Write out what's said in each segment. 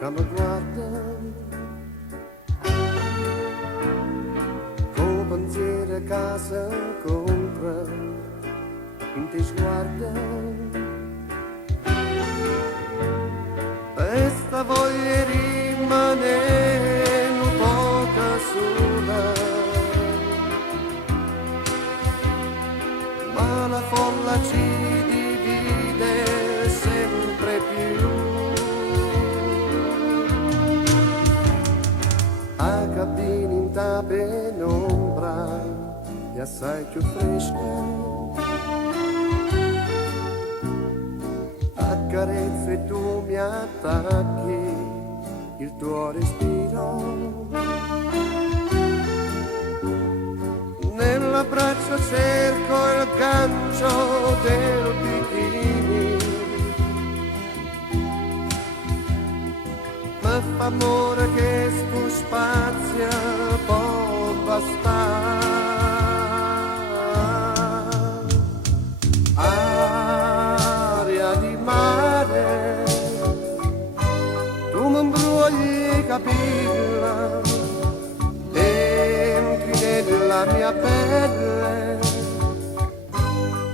che mi guarda con pensiero a casa incontra in te sguarda e sta voglia rimane un poco sola, ma la folla ci divide sempre più. A cabina in penombra e assai più fresca, accarezzo e tu mi attacchi il tuo respiro, nell'abbraccio cerco il gancio del bikini, mi fa amore che sto spazio può bastare. Aria di mare, tu mi imbrogli i capelli, entri nella mia pelle,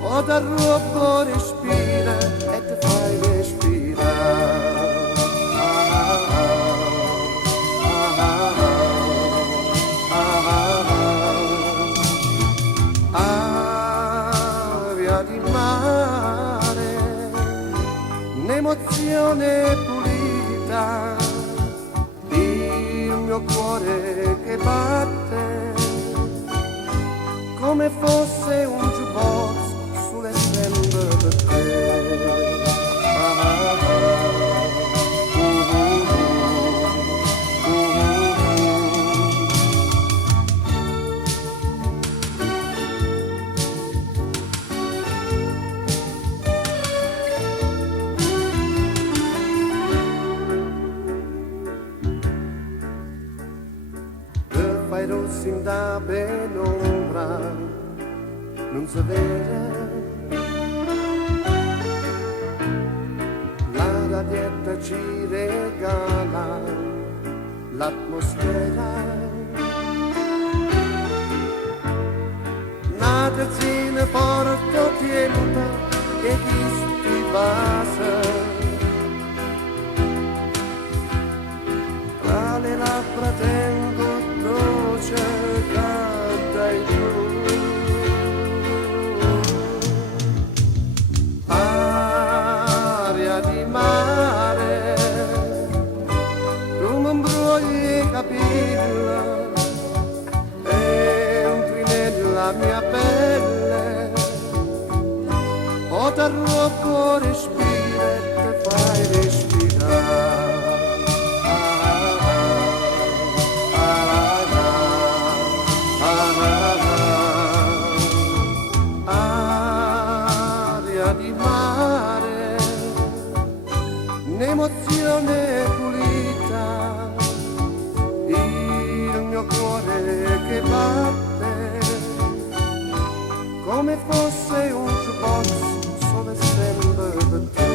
o da rubo respira e ti fai respirare. Aria di mare, un'emozione pulita, il mio cuore che batte come fosse un jukebox sulle stelle per te. Fai rossi in da penombra, non si vede, la radietta ci regala l'atmosfera, una tazzina porto tienta e chi sti basa, tra le labbra tengo dolce dai giù. Aria di mare, tu mi imbrogli i capelli e entri nella mia pelle, o da rubo respira e ti fai respirare. Di mare, un'emozione pulita, il mio cuore che batte come fosse un jukebox sulle stelle per te.